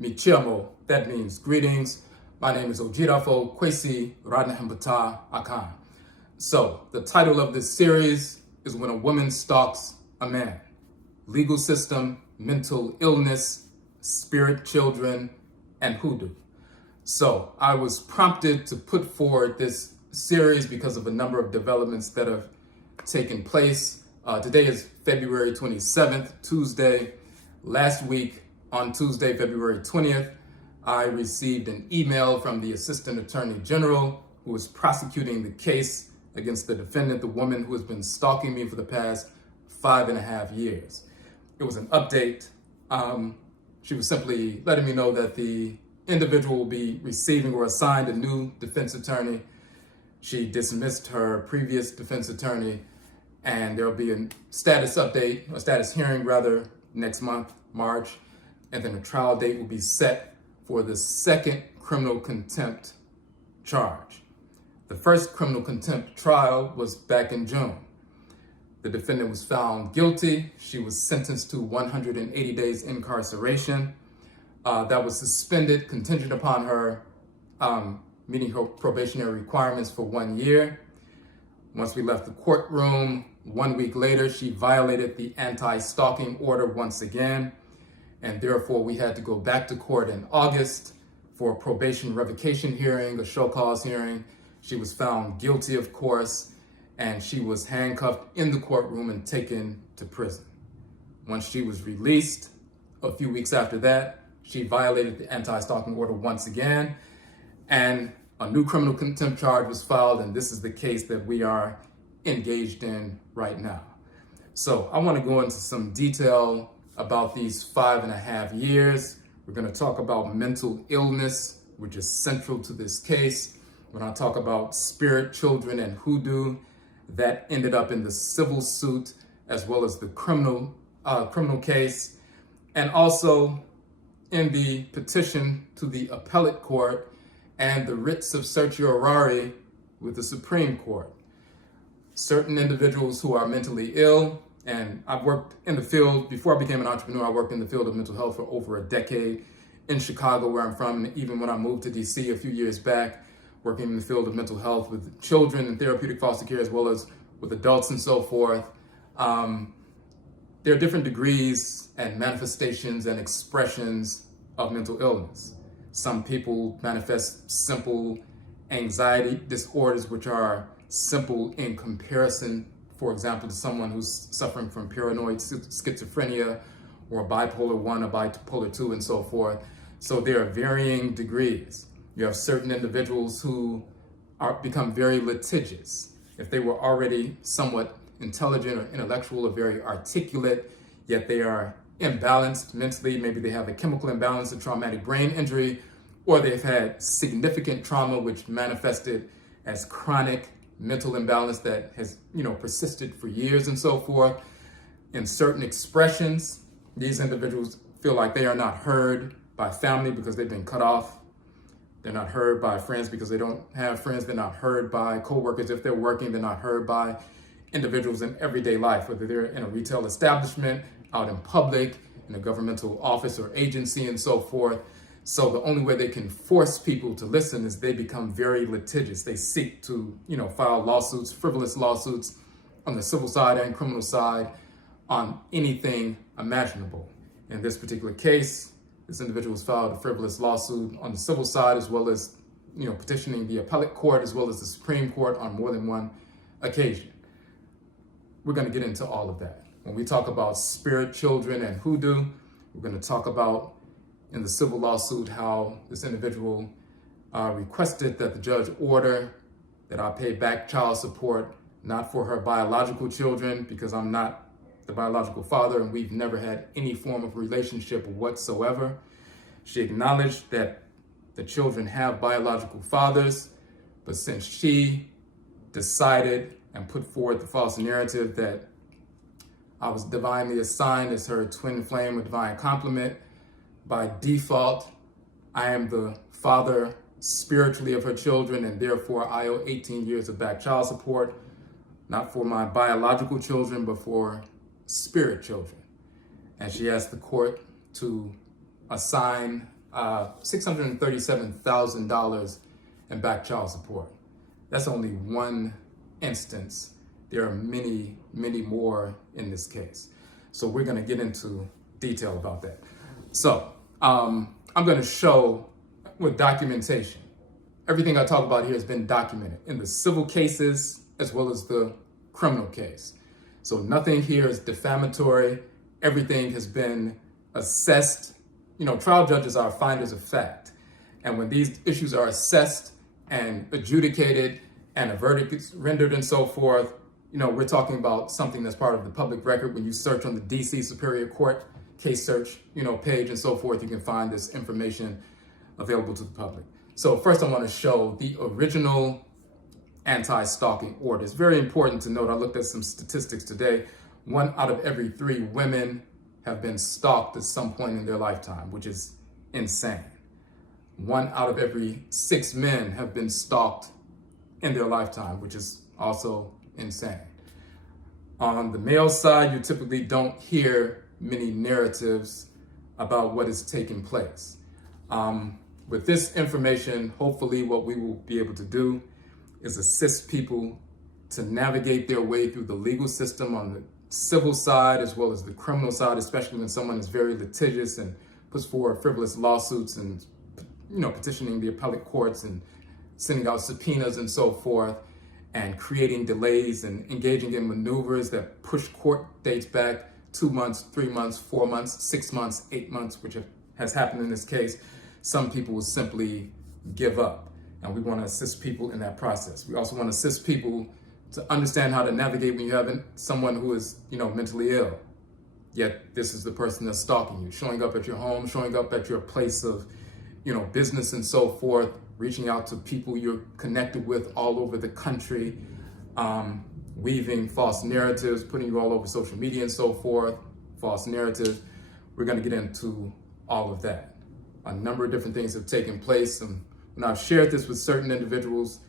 Michiamo, that means greetings. My name is Odwirafo, Kwesi, Nehem, Ptah, Akhan. So, the title of this series is When a Woman Stalks a Man. Legal system, mental illness, spirit children, and hoodoo. So, I was prompted to put forward this series because of a number of developments that have taken place. Today is February 27th, Tuesday. Last week, on Tuesday, February 20th, I received an email from the Assistant Attorney General who was prosecuting the case against the defendant, the woman who has been stalking me for the past 5.5 years. It was an update. She was simply letting me know that the individual will be receiving or assigned a new defense attorney. She dismissed her previous defense attorney, and there will be a status update, a status hearing rather, next month, March, and then a trial date will be set for the second criminal contempt charge. The first criminal contempt trial was back in June. The defendant was found guilty. She was sentenced to 180 days incarceration. That was suspended contingent upon her meeting her probationary requirements for 1 year. Once we left the courtroom, 1 week later, she violated the anti-stalking order once again, and therefore we had to go back to court in August for a probation revocation hearing, a show cause hearing. She was found guilty, of course, and she was handcuffed in the courtroom and taken to prison. Once she was released, a few weeks after that, she violated the anti-stalking order once again, and a new criminal contempt charge was filed, and this is the case that we are engaged in right now. So I want to go into some detail about these 5.5 years. We're going to talk about mental illness, which is central to this case. We're going to talk about spirit children and hoodoo that ended up in the civil suit as well as the criminal case, and also in the petition to the appellate court and the writs of certiorari with the Supreme Court. Certain individuals who are mentally ill, and I've worked in the field, before I became an entrepreneur, I worked in the field of mental health for over a decade in Chicago, where I'm from, and even when I moved to DC a few years back, working in the field of mental health with children and therapeutic foster care, as well as with adults and so forth. There are different degrees and manifestations and expressions of mental illness. Some people manifest simple anxiety disorders, which are simple in comparison, for example, to someone who's suffering from paranoid schizophrenia or bipolar 1 or bipolar 2 and so forth. So there are varying degrees. You have certain individuals who become very litigious. If they were already somewhat intelligent or intellectual or very articulate, yet they are imbalanced mentally, maybe they have a chemical imbalance, a traumatic brain injury, or they've had significant trauma which manifested as chronic mental imbalance that has, persisted for years and so forth. In certain expressions, these individuals feel like they are not heard by family because they've been cut off. They're not heard by friends because they don't have friends. They're not heard by coworkers. If they're working, they're not heard by individuals in everyday life, whether they're in a retail establishment, out in public, in a governmental office or agency and so forth. So the only way they can force people to listen is they become very litigious. They seek to, file lawsuits, frivolous lawsuits on the civil side and criminal side on anything imaginable. In this particular case, this individual has filed a frivolous lawsuit on the civil side, as well as, petitioning the appellate court, as well as the Supreme Court on more than one occasion. We're going to get into all of that. When we talk about spirit children and hoodoo, we're going to talk about in the civil lawsuit how this individual requested that the judge order that I pay back child support, not for her biological children, because I'm not the biological father and we've never had any form of relationship whatsoever. She acknowledged that the children have biological fathers, but since she decided and put forward the false narrative that I was divinely assigned as her twin flame or divine complement, by default, I am the father spiritually of her children, and therefore I owe 18 years of back child support, not for my biological children, but for spirit children. And she asked the court to assign $637,000 in back child support. That's only one instance. There are many, many more in this case. So we're going to get into detail about that. So I'm going to show with documentation. Everything I talk about here has been documented in the civil cases as well as the criminal case. So nothing here is defamatory. Everything has been assessed. You know, trial judges are finders of fact. And when these issues are assessed and adjudicated and a verdict is rendered and so forth, you know, we're talking about something that's part of the public record. When you search on the DC Superior Court case search, you know, page and so forth, you can find this information available to the public. So first I want to show the original anti-stalking order. It's very important to note, I looked at some statistics today, 1 out of every 3 women have been stalked at some point in their lifetime, which is insane. 1 out of every 6 men have been stalked in their lifetime, which is also insane. On the male side, you typically don't hear many narratives about what is taking place. With this information, hopefully what we will be able to do is assist people to navigate their way through the legal system on the civil side as well as the criminal side, especially when someone is very litigious and puts forward frivolous lawsuits and, you know, petitioning the appellate courts and sending out subpoenas and so forth and creating delays and engaging in maneuvers that push court dates back 2 months, 3 months, 4 months, 6 months, 8 months, which has happened in this case. Some people will simply give up, and we want to assist people in that process. We also want to assist people to understand how to navigate when you have someone who is, you know, mentally ill, yet this is the person that's stalking you, showing up at your home, showing up at your place of, you know, business and so forth, reaching out to people you're connected with all over the country, weaving false narratives, putting you all over social media and so forth, false narratives. We're going to get into all of that. A number of different things have taken place, and when I've shared this with certain individuals,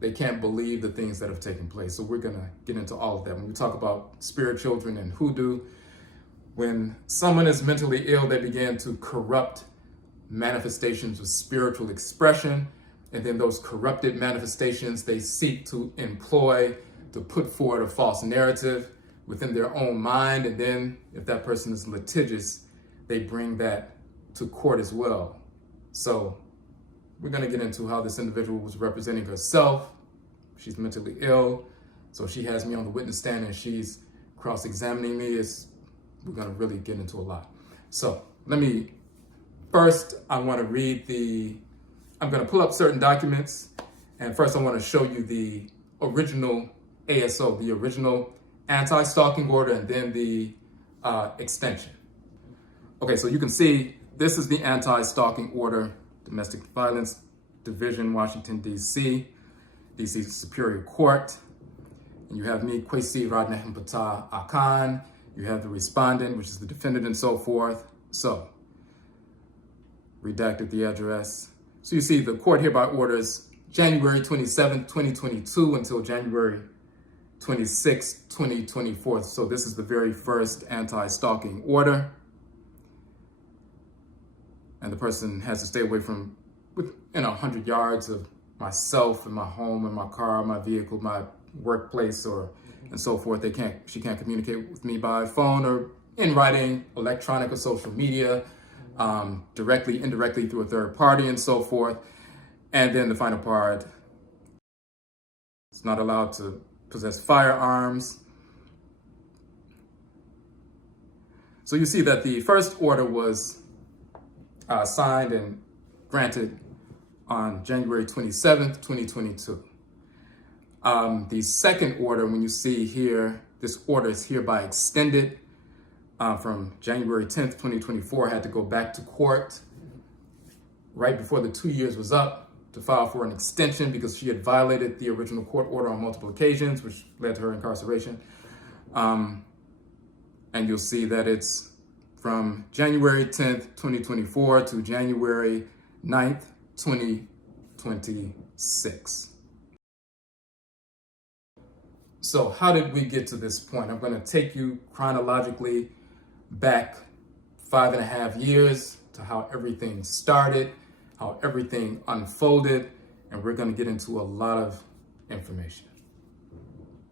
they can't believe the things that have taken place. So we're going to get into all of that. When we talk about spirit children and hoodoo, when someone is mentally ill, they begin to corrupt manifestations of spiritual expression, and then those corrupted manifestations they seek to employ to put forward a false narrative within their own mind, and then if that person is litigious, they bring that to court as well. So we're going to get into how this individual was representing herself. She's mentally ill, so she has me on the witness stand and she's cross-examining me. We're going to really get into a lot. So first I want to read I'm going to pull up certain documents, and first I want to show you the original ASO, the original anti-stalking order, and then the extension. Okay, so you can see this is the anti-stalking order, Domestic Violence Division, Washington, D.C., D.C. Superior Court. And you have me, Kwesi, Nehem, Ptah, Akhan. You have the respondent, which is the defendant and so forth. So, redacted the address. So you see the court hereby orders January 27th, 2022 until January 26th, 2024. So this is the very first anti-stalking order. And the person has to stay away from, 100 yards of myself and my home and my car, my vehicle, my workplace, and so forth. She can't communicate with me by phone or in writing, electronic or social media, directly, indirectly through a third party and so forth. And then the final part, it's not allowed to possess firearms. So you see that the first order was signed and granted on January 27th, 2022. The second order, when you see here, this order is hereby extended from January 10th, 2024. I had to go back to court right before the 2 years was up to file for an extension because she had violated the original court order on multiple occasions, which led to her incarceration. And you'll see that it's from January 10th, 2024 to January 9th, 2026. So how did we get to this point? I'm going to take you chronologically back 5.5 years to how everything started, how everything unfolded, and we're going to get into a lot of information.